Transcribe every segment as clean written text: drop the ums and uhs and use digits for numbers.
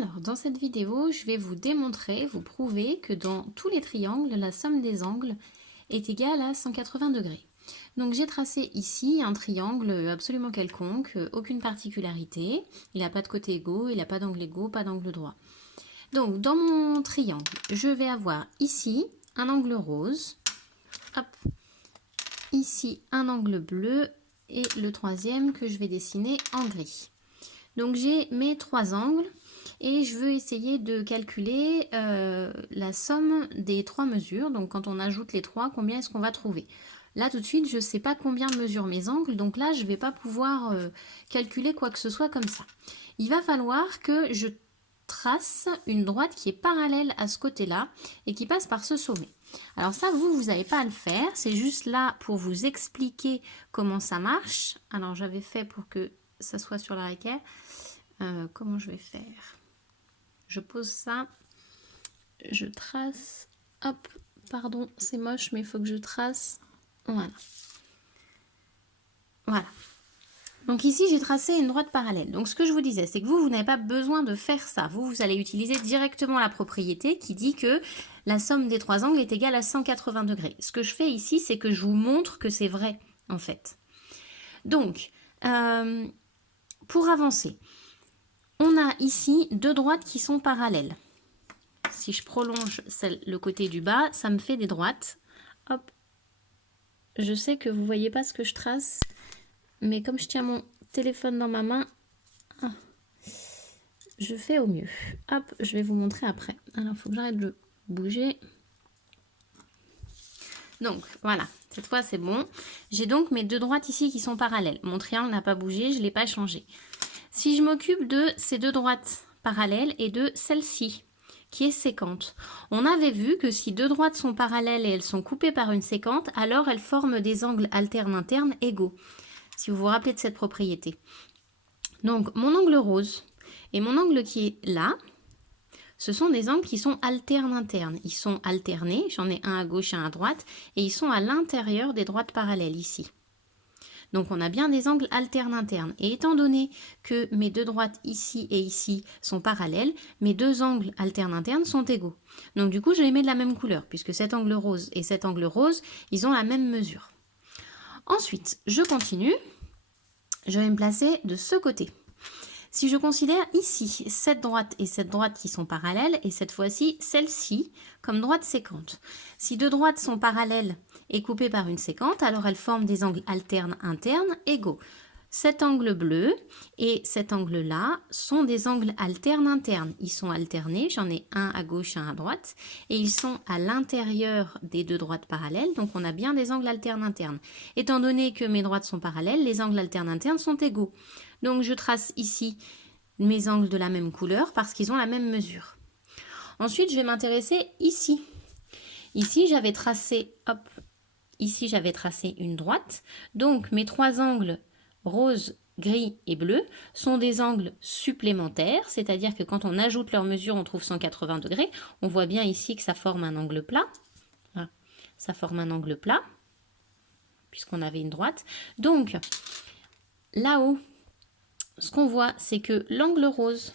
Alors, dans cette vidéo, je vais vous démontrer, vous prouver que dans tous les triangles, la somme des angles est égale à 180 degrés. Donc j'ai tracé ici un triangle absolument quelconque, aucune particularité. Il n'a pas de côtés égaux, il n'a pas d'angle égaux, pas d'angle droit. Donc dans mon triangle, je vais avoir ici un angle rose, hop, ici un angle bleu et le troisième que je vais dessiner en gris. Donc j'ai mes trois angles et je veux essayer de calculer la somme des trois mesures. Donc quand on ajoute les trois, combien est-ce qu'on va trouver? Là tout de suite, je ne sais pas combien mesurent mes angles, donc là je ne vais pas pouvoir calculer quoi que ce soit comme ça. Il va falloir que je trace une droite qui est parallèle à ce côté-là et qui passe par ce sommet. Alors ça, vous n'avez pas à le faire, c'est juste là pour vous expliquer comment ça marche. Alors j'avais fait pour que ça soit sur la équerre. Comment je vais faire? Je pose ça, je trace, hop, pardon, c'est moche, mais il faut que je trace, voilà. Voilà. Donc ici, j'ai tracé une droite parallèle. Donc ce que je vous disais, c'est que vous n'avez pas besoin de faire ça. Vous allez utiliser directement la propriété qui dit que la somme des trois angles est égale à 180 degrés. Ce que je fais ici, c'est que je vous montre que c'est vrai, en fait. Donc, pour avancer, on a ici deux droites qui sont parallèles. Si je prolonge le côté du bas, ça me fait des droites. Hop. Je sais que vous ne voyez pas ce que je trace, mais comme je tiens mon téléphone dans ma main, je fais au mieux. Hop, je vais vous montrer après. Alors, il faut que j'arrête de bouger. Donc, voilà. Cette fois, c'est bon. J'ai donc mes deux droites ici qui sont parallèles. Mon triangle n'a pas bougé, je ne l'ai pas changé. Si je m'occupe de ces deux droites parallèles et de celle-ci, qui est sécante, on avait vu que si deux droites sont parallèles et elles sont coupées par une sécante, alors elles forment des angles alternes internes égaux, si vous vous rappelez de cette propriété. Donc, mon angle rose et mon angle qui est là, ce sont des angles qui sont alternes internes. Ils sont alternés, j'en ai un à gauche et un à droite, et ils sont à l'intérieur des droites parallèles ici. Donc on a bien des angles alternes internes. Et étant donné que mes deux droites ici et ici sont parallèles, mes deux angles alternes internes sont égaux. Donc du coup, je les mets de la même couleur, puisque cet angle rose et cet angle rose, ils ont la même mesure. Ensuite, je continue. Je vais me placer de ce côté. Si je considère ici cette droite et cette droite qui sont parallèles, et cette fois-ci celle-ci comme droite sécante. Si deux droites sont parallèles et coupées par une sécante, alors elles forment des angles alternes internes égaux. Cet angle bleu et cet angle-là sont des angles alternes internes. Ils sont alternés, j'en ai un à gauche et un à droite, et ils sont à l'intérieur des deux droites parallèles, donc on a bien des angles alternes internes. Étant donné que mes droites sont parallèles, les angles alternes internes sont égaux. Donc je trace ici mes angles de la même couleur parce qu'ils ont la même mesure. Ensuite, je vais m'intéresser ici. Ici, j'avais tracé, hop, ici j'avais tracé une droite. Donc mes trois angles rose, gris et bleu sont des angles supplémentaires, c'est-à-dire que quand on ajoute leurs mesures, on trouve 180 degrés. On voit bien ici que ça forme un angle plat. Voilà. Ça forme un angle plat, puisqu'on avait une droite. Donc, là-haut, ce qu'on voit, c'est que l'angle rose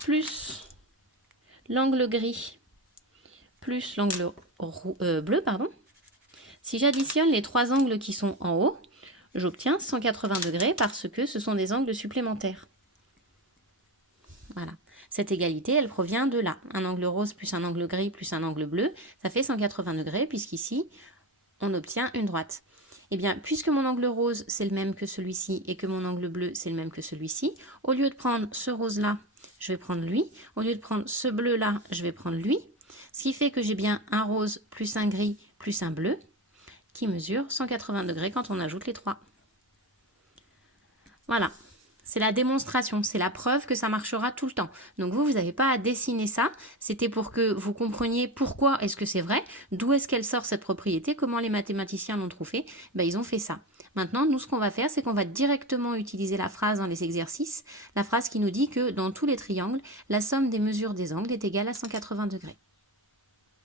plus l'angle gris plus l'angle bleu, si j'additionne les trois angles qui sont en haut, j'obtiens 180 degrés parce que ce sont des angles supplémentaires. Voilà. Cette égalité, elle provient de là. Un angle rose plus un angle gris plus un angle bleu, ça fait 180 degrés puisqu'ici, on obtient une droite. Eh bien, puisque mon angle rose, c'est le même que celui-ci et que mon angle bleu, c'est le même que celui-ci, au lieu de prendre ce rose-là, je vais prendre lui. Au lieu de prendre ce bleu-là, je vais prendre lui. Ce qui fait que j'ai bien un rose plus un gris plus un bleu qui mesure 180 degrés quand on ajoute les trois. Voilà. C'est la démonstration, c'est la preuve que ça marchera tout le temps. Donc vous n'avez pas à dessiner ça, c'était pour que vous compreniez pourquoi est-ce que c'est vrai, d'où est-ce qu'elle sort cette propriété, comment les mathématiciens l'ont trouvé, ils ont fait ça. Maintenant, nous ce qu'on va faire, c'est qu'on va directement utiliser la phrase dans les exercices, la phrase qui nous dit que dans tous les triangles, la somme des mesures des angles est égale à 180 degrés.